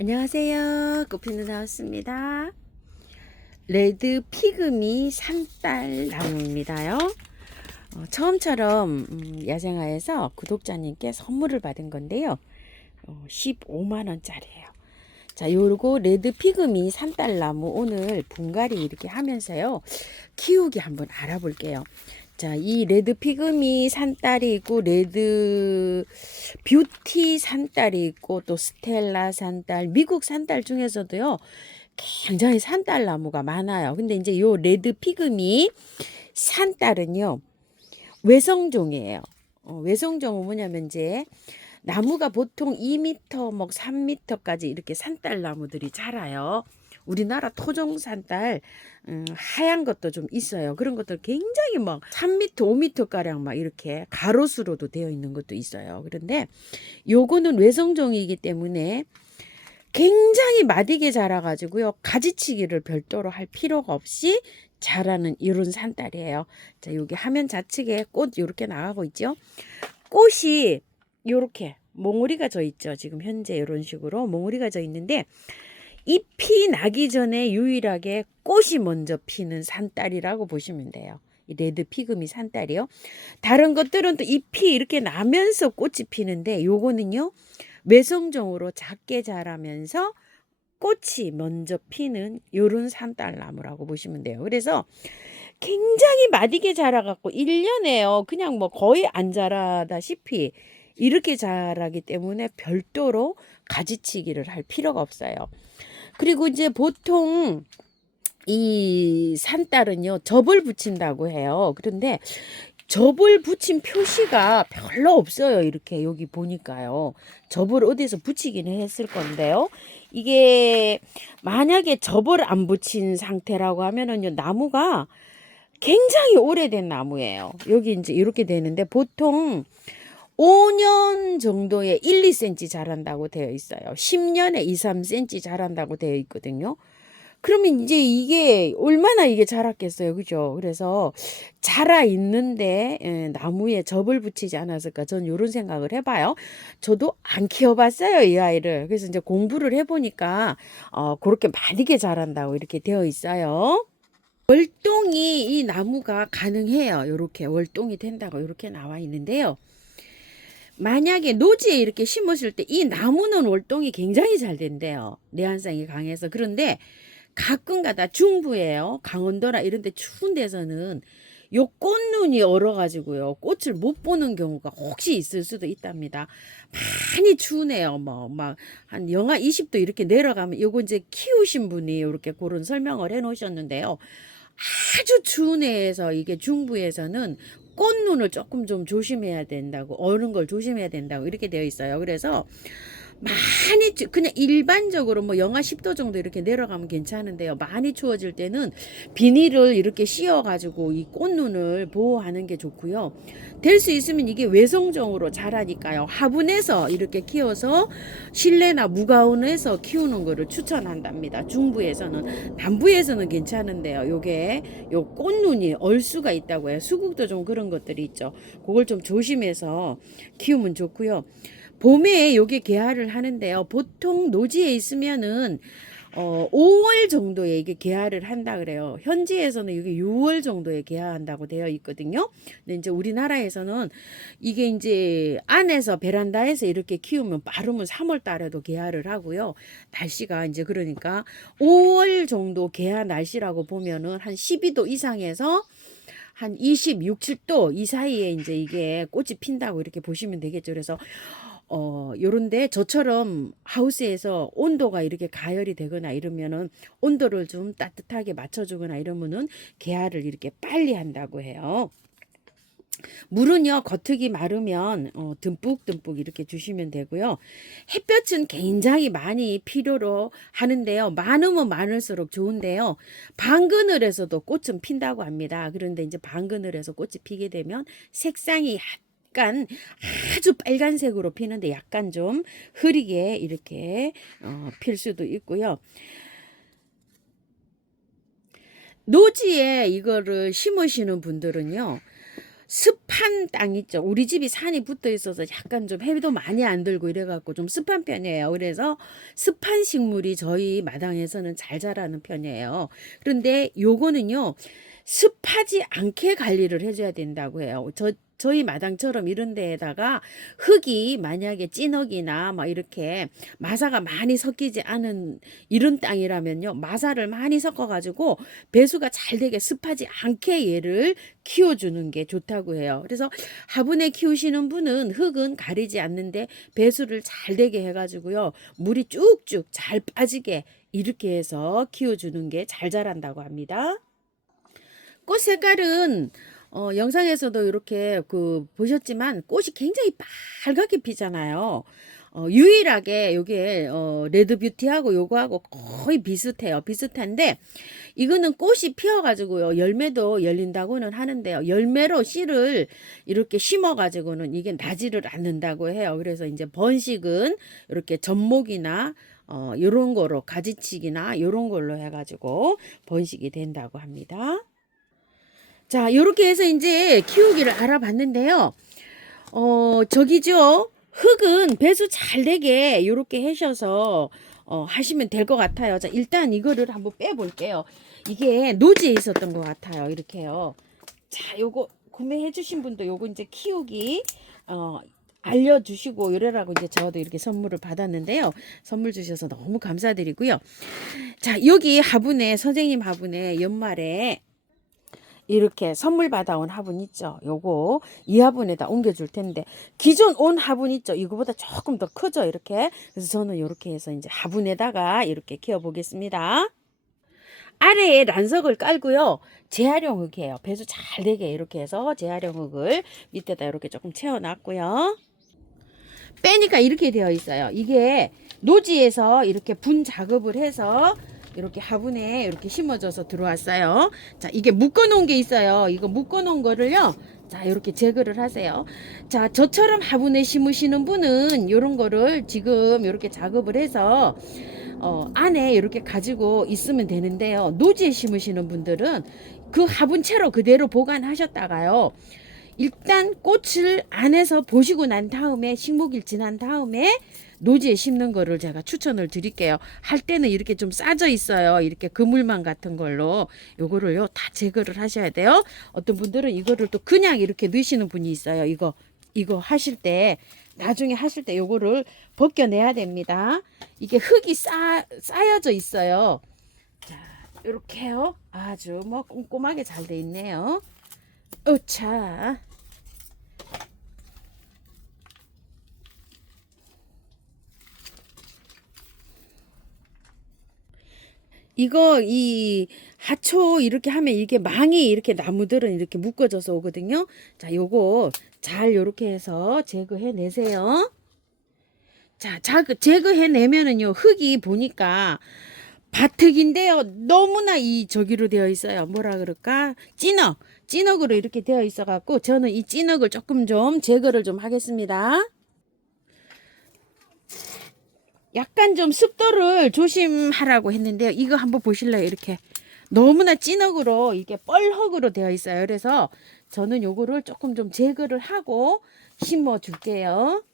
안녕하세요. 꽃피는 나왔습니다. 레드 피그미 산딸 나무입니다요. 처음처럼 야생화에서 구독자님께 선물을 받은 건데요. 15만원짜리예요. 자, 요거 레드 피그미 산딸 나무 오늘 분갈이 이렇게 하면서요. 키우기 한번 알아볼게요. 자, 이 레드 피그미 산딸이 있고 레드 뷰티 산딸이 있고 또 스텔라 산딸, 미국 산딸 중에서도요. 굉장히 산딸 나무가 많아요. 근데 이제 요 레드 피그미 산딸은요. 외성종이에요. 외성종은 뭐냐면 이제 나무가 보통 2m, 뭐 3m까지 이렇게 산딸 나무들이 자라요. 우리나라 토종 산딸 하얀 것도 좀 있어요. 그런 것들 굉장히 막 3m, 5m 가량 막 이렇게 가로수로도 되어 있는 것도 있어요. 그런데 요거는 외성종이기 때문에 굉장히 마디게 자라가지고요. 가지치기를 별도로 할 필요가 없이 자라는 이런 산딸이에요. 자, 여기 화면 좌측에 꽃 이렇게 나가고 있죠. 꽃이 요렇게 몽우리가 져 있죠. 지금 현재 이런 식으로 몽우리가 져 있는데 잎이 나기 전에 유일하게 꽃이 먼저 피는 산딸이라고 보시면 돼요. 이 레드 피그미 산딸이요. 다른 것들은 또 잎이 이렇게 나면서 꽃이 피는데 요거는요. 외성종으로 작게 자라면서 꽃이 먼저 피는 요런 산딸나무라고 보시면 돼요. 그래서 굉장히 마디게 자라갖고 1년에요. 그냥 뭐 거의 안 자라다시피 이렇게 자라기 때문에 별도로 가지치기를 할 필요가 없어요. 그리고 이제 보통 이 산딸은요, 접을 붙인다고 해요. 그런데 접을 붙인 표시가 별로 없어요. 이렇게 여기 보니까요. 접을 어디서 붙이기는 했을 건데요. 이게 만약에 접을 안 붙인 상태라고 하면은요, 나무가 굉장히 오래된 나무예요. 여기 이제 이렇게 되는데 보통 5년 정도에 1, 2cm 자란다고 되어 있어요. 10년에 2, 3cm 자란다고 되어 있거든요. 그러면 이제 이게 얼마나 이게 자랐겠어요. 그죠? 그래서 자라 있는데 나무에 접을 붙이지 않았을까. 전 이런 생각을 해봐요. 저도 안 키워봤어요. 이 아이를. 그래서 이제 공부를 해보니까 그렇게 마디게 자란다고 이렇게 되어 있어요. 월동이 이 나무가 가능해요. 이렇게 월동이 된다고 이렇게 나와 있는데요. 만약에 노지에 이렇게 심었을 때 이 나무는 월동이 굉장히 잘 된대요. 내한성이 강해서. 그런데 가끔가다 중부에요. 강원도나 이런 데 추운 데서는 요 꽃눈이 얼어가지고요. 꽃을 못 보는 경우가 혹시 있을 수도 있답니다. 많이 추우네요. 뭐, 막, 한 영하 20도 이렇게 내려가면, 요거 이제 키우신 분이 이렇게 그런 설명을 해 놓으셨는데요. 아주 추운 해에서 이게 중부에서는 꽃눈을 조금 좀 조심해야 된다고, 어는 걸 조심해야 된다고 이렇게 되어 있어요. 그래서 많이 그냥 일반적으로 뭐 영하 10도 정도 이렇게 내려가면 괜찮은데요. 많이 추워질 때는 비닐을 이렇게 씌워 가지고 이 꽃눈을 보호하는 게 좋고요. 될 수 있으면 이게 외성종으로 자라니까요. 화분에서 이렇게 키워서 실내나 무가온에서 키우는 거를 추천한답니다. 중부에서는. 남부에서는 괜찮은데요. 요게 요 꽃눈이 얼 수가 있다고 해요. 수국도 좀 그런 것들이 있죠. 그걸 좀 조심해서 키우면 좋고요. 봄에 요게 개화를 하는데요. 보통 노지에 있으면은 5월 정도에 이게 개화를 한다 그래요. 현지에서는 이게 6월 정도에 개화한다고 되어 있거든요. 근데 이제 우리나라에서는 이게 이제 안에서 베란다에서 이렇게 키우면 빠르면 3월 달에도 개화를 하고요. 날씨가 이제 그러니까 5월 정도 개화 날씨라고 보면은 한 12도 이상에서 한 26, 7도 이 사이에 이제 이게 꽃이 핀다고 이렇게 보시면 되겠죠. 그래서 요런데 저처럼 하우스에서 온도가 이렇게 가열이 되거나 이러면은 온도를 좀 따뜻하게 맞춰주거나 이러면은 개화를 이렇게 빨리 한다고 해요. 물은요, 겉흙이 마르면 듬뿍듬뿍 이렇게 주시면 되고요. 햇볕은 굉장히 많이 필요로 하는데요. 많으면 많을수록 좋은데요. 방그늘에서도 꽃은 핀다고 합니다. 그런데 이제 방그늘에서 꽃이 피게 되면 색상이 약간 아주 빨간색으로 피는데 약간 좀 흐리게 이렇게 필 수도 있고요. 노지에 이거를 심으시는 분들은요. 습한 땅 있죠. 우리 집이 산이 붙어 있어서 약간 좀 해도 많이 안 들고 이래갖고 좀 습한 편이에요. 그래서 습한 식물이 저희 마당에서는 잘 자라는 편이에요. 그런데 요거는요, 습하지 않게 관리를 해줘야 된다고 해요. 저희 마당처럼 이런 데에다가 흙이 만약에 찐흙이나 막 이렇게 마사가 많이 섞이지 않은 이런 땅이라면요, 마사를 많이 섞어가지고 배수가 잘 되게 습하지 않게 얘를 키워주는 게 좋다고 해요. 그래서 화분에 키우시는 분은 흙은 가리지 않는데 배수를 잘 되게 해가지고요, 물이 쭉쭉 잘 빠지게 이렇게 해서 키워주는 게 잘 자란다고 합니다. 꽃 색깔은 영상에서도 이렇게 보셨지만 꽃이 굉장히 빨갛게 피잖아요. 유일하게 요게 레드 뷰티하고 요거하고 거의 비슷해요. 비슷한데 이거는 꽃이 피어가지고요, 열매도 열린다고는 하는데요, 열매로 씨를 이렇게 심어가지고는 이게 나지를 않는다고 해요. 그래서 이제 번식은 이렇게 젖목이나 요런 거로 가지치기나 요런 걸로 해가지고 번식이 된다고 합니다. 자, 요렇게 해서 이제 키우기를 알아봤는데요. 저기죠. 흙은 배수 잘 되게 요렇게 하셔서 하시면 될 것 같아요. 자, 일단 이거를 한번 빼볼게요. 이게 노지에 있었던 것 같아요. 이렇게요. 자, 요거 구매해 주신 분도 요거 이제 키우기 알려주시고 이래라고 이제 저도 이렇게 선물을 받았는데요. 선물 주셔서 너무 감사드리고요. 자, 여기 화분에, 선생님 화분에 연말에 이렇게 선물 받아온 화분 있죠. 요거 이 화분에다 옮겨줄 텐데, 기존 온 화분 있죠. 이거보다 조금 더 크죠. 이렇게. 그래서 저는 이렇게 해서 이제 화분에다가 이렇게 키워 보겠습니다. 아래에 란석을 깔고요, 재활용 흙이에요. 배수 잘 되게 이렇게 해서 재활용 흙을 밑에다 이렇게 조금 채워놨고요. 빼니까 이렇게 되어 있어요. 이게 노지에서 이렇게 분 작업을 해서 이렇게 화분에 이렇게 심어져서 들어왔어요. 자, 이게 묶어 놓은 게 있어요. 이거 묶어 놓은 거를요, 자, 이렇게 제거를 하세요. 자, 저처럼 화분에 심으시는 분은 이런 거를 지금 이렇게 작업을 해서 안에 이렇게 가지고 있으면 되는데요, 노지에 심으시는 분들은 그 화분 채로 그대로 보관하셨다가요, 일단 꽃을 안에서 보시고 난 다음에, 식목일 지난 다음에 노지에 심는 거를 제가 추천을 드릴게요. 할 때는 이렇게 좀 싸져 있어요. 이렇게 그물망 같은 걸로 요거를요 다 제거를 하셔야 돼요. 어떤 분들은 이거를 또 그냥 이렇게 넣으시는 분이 있어요. 이거 하실 때, 나중에 하실 때 요거를 벗겨내야 됩니다. 이게 흙이 쌓여져 있어요. 자, 요렇게요. 아주 뭐 꼼꼼하게 잘 돼 있네요. 자, 이 하초 이렇게 하면 이게 망이 이렇게 나무들은 이렇게 묶어져서 오거든요. 자, 요거 잘 요렇게 해서 제거해 내세요. 자, 제거해 내면은요, 흙이 보니까 밭흙인데요, 너무나 저기로 되어 있어요. 뭐라 그럴까? 찐흙으로 이렇게 되어 있어 갖고 저는 이 찐흙을 조금 좀 제거를 좀 하겠습니다. 약간 좀 습도를 조심하라고 했는데요, 이거 한번 보실래요? 이렇게 너무나 찐흙으로, 이게 뻘흙으로 되어 있어요. 그래서 저는 요거를 조금 좀 제거를 하고 심어 줄게요.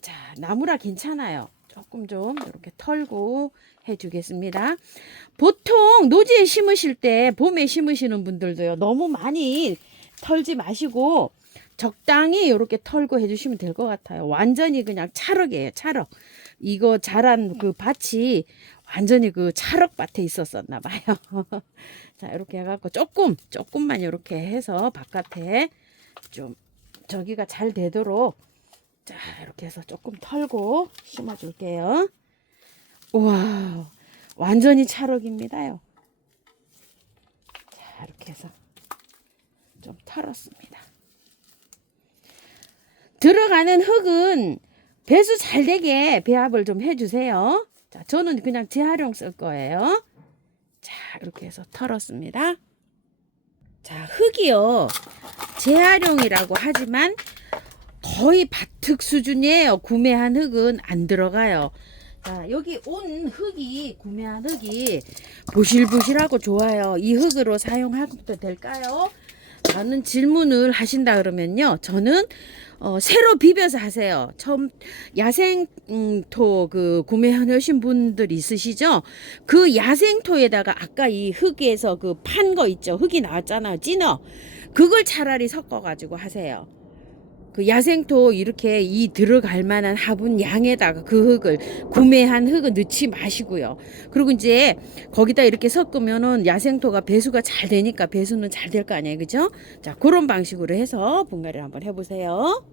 자, 나무라 괜찮아요. 조금 좀 이렇게 털고 해 주겠습니다. 보통 노지에 심으실 때, 봄에 심으시는 분들도요, 너무 많이 털지 마시고 적당히 이렇게 털고 해주시면 될 것 같아요. 완전히 그냥 찰흙이에요. 찰흙. 이거 자란 그 밭이 완전히 그 찰흙밭에 있었었나 봐요. 자, 이렇게 해갖고 조금만 이렇게 해서 바깥에 좀 저기가 잘 되도록, 자, 이렇게 해서 조금 털고 심어 줄게요. 우와, 완전히 찰흙입니다요. 자, 이렇게 해서 좀 털었습니다. 들어가는 흙은 배수 잘 되게 배합을 좀 해주세요. 자, 저는 그냥 재활용 쓸 거예요. 자, 이렇게 해서 털었습니다. 자, 흙이요, 재활용이라고 하지만 거의 밭흙 수준이에요. 구매한 흙은 안 들어가요. 자, 여기 온 흙이, 구매한 흙이 보실보실하고 좋아요. 이 흙으로 사용해도 될까요? 라는 질문을 하신다 그러면요. 저는 새로 비벼서 하세요. 처음 야생토 그 구매해 놓으신 분들 있으시죠? 그 야생토에다가 아까 이 흙에서 그 판 거 있죠? 흙이 나왔잖아요. 찐어. 그걸 차라리 섞어 가지고 하세요. 그 야생토 이렇게 이 들어갈 만한 화분 양에다가 그 흙을 구매한 흙을 넣지 마시고요. 그리고 이제 거기다 이렇게 섞으면은 야생토가 배수가 잘 되니까 배수는 잘 될 거 아니에요. 그죠? 자, 그런 방식으로 해서 분갈이를 한번 해보세요.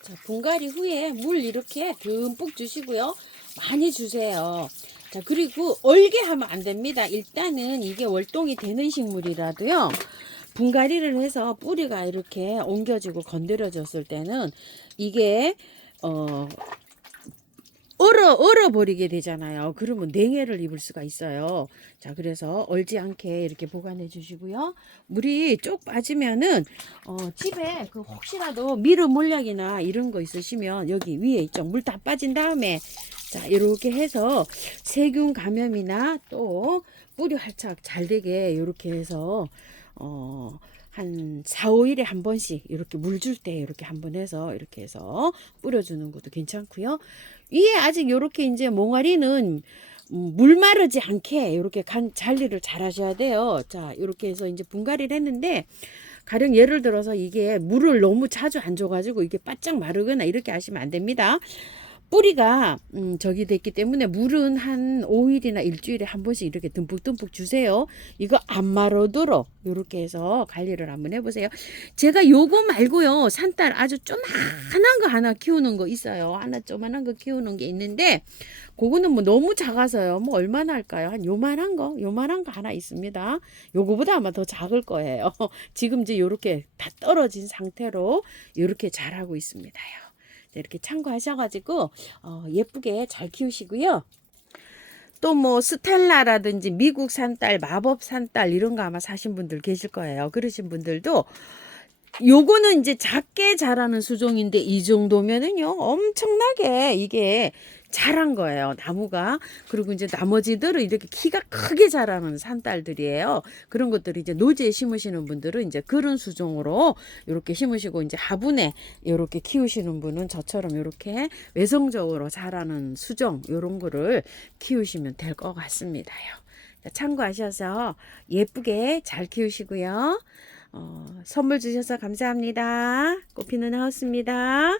자, 분갈이 후에 물 이렇게 듬뿍 주시고요. 많이 주세요. 자, 그리고 얼게 하면 안 됩니다. 일단은 이게 월동이 되는 식물이라도요. 분갈이를 해서 뿌리가 이렇게 옮겨지고 건드려졌을 때는 이게 얼어버리게 되잖아요. 그러면 냉해를 입을 수가 있어요. 자, 그래서 얼지 않게 이렇게 보관해 주시고요. 물이 쪽 빠지면은 집에 그 혹시라도 미르 몰약이나 이런 거 있으시면 여기 위에 있죠. 물 다 빠진 다음에 자, 이렇게 해서 세균 감염이나 또 뿌리 활착 잘 되게 이렇게 해서 한 4, 5일에 한 번씩 이렇게 물 줄 때 이렇게 한번 해서 이렇게 해서 뿌려주는 것도 괜찮고요. 위에 아직 이렇게 이제 몽아리는 물 마르지 않게 이렇게 관리를 잘 하셔야 돼요. 자, 이렇게 해서 이제 분갈이를 했는데 가령 예를 들어서 이게 물을 너무 자주 안 줘가지고 이게 바짝 마르거나 이렇게 하시면 안 됩니다. 뿌리가 저기 됐기 때문에 물은 한 5일이나 일주일에 한 번씩 이렇게 듬뿍듬뿍 주세요. 이거 안 마르도록 이렇게 해서 관리를 한번 해보세요. 제가 요거 말고요. 산딸 아주 조만한 거 하나 키우는 거 있어요. 하나 조만한 거 키우는 게 있는데 그거는 뭐 너무 작아서요. 뭐 얼마나 할까요? 한 요만한 거 하나 있습니다. 요거보다 아마 더 작을 거예요. 지금 이제 요렇게 다 떨어진 상태로 요렇게 자라고 있습니다요. 이렇게 참고하셔가지고 예쁘게 잘 키우시고요. 또 뭐 스텔라라든지 미국 산딸, 마법 산딸 이런 거 아마 사신 분들 계실 거예요. 그러신 분들도 요거는 이제 작게 자라는 수종인데 이 정도면은요 엄청나게 이게 자란 거예요, 나무가. 그리고 이제 나머지들은 이렇게 키가 크게 자라는 산딸들이에요. 그런 것들이 이제 노지에 심으시는 분들은 이제 그런 수종으로 이렇게 심으시고, 이제 화분에 이렇게 키우시는 분은 저처럼 이렇게 외성적으로 자라는 수종 이런 거를 키우시면 될 것 같습니다요. 참고하셔서 예쁘게 잘 키우시고요. 선물 주셔서 감사합니다. 꽃피는 하우스입니다.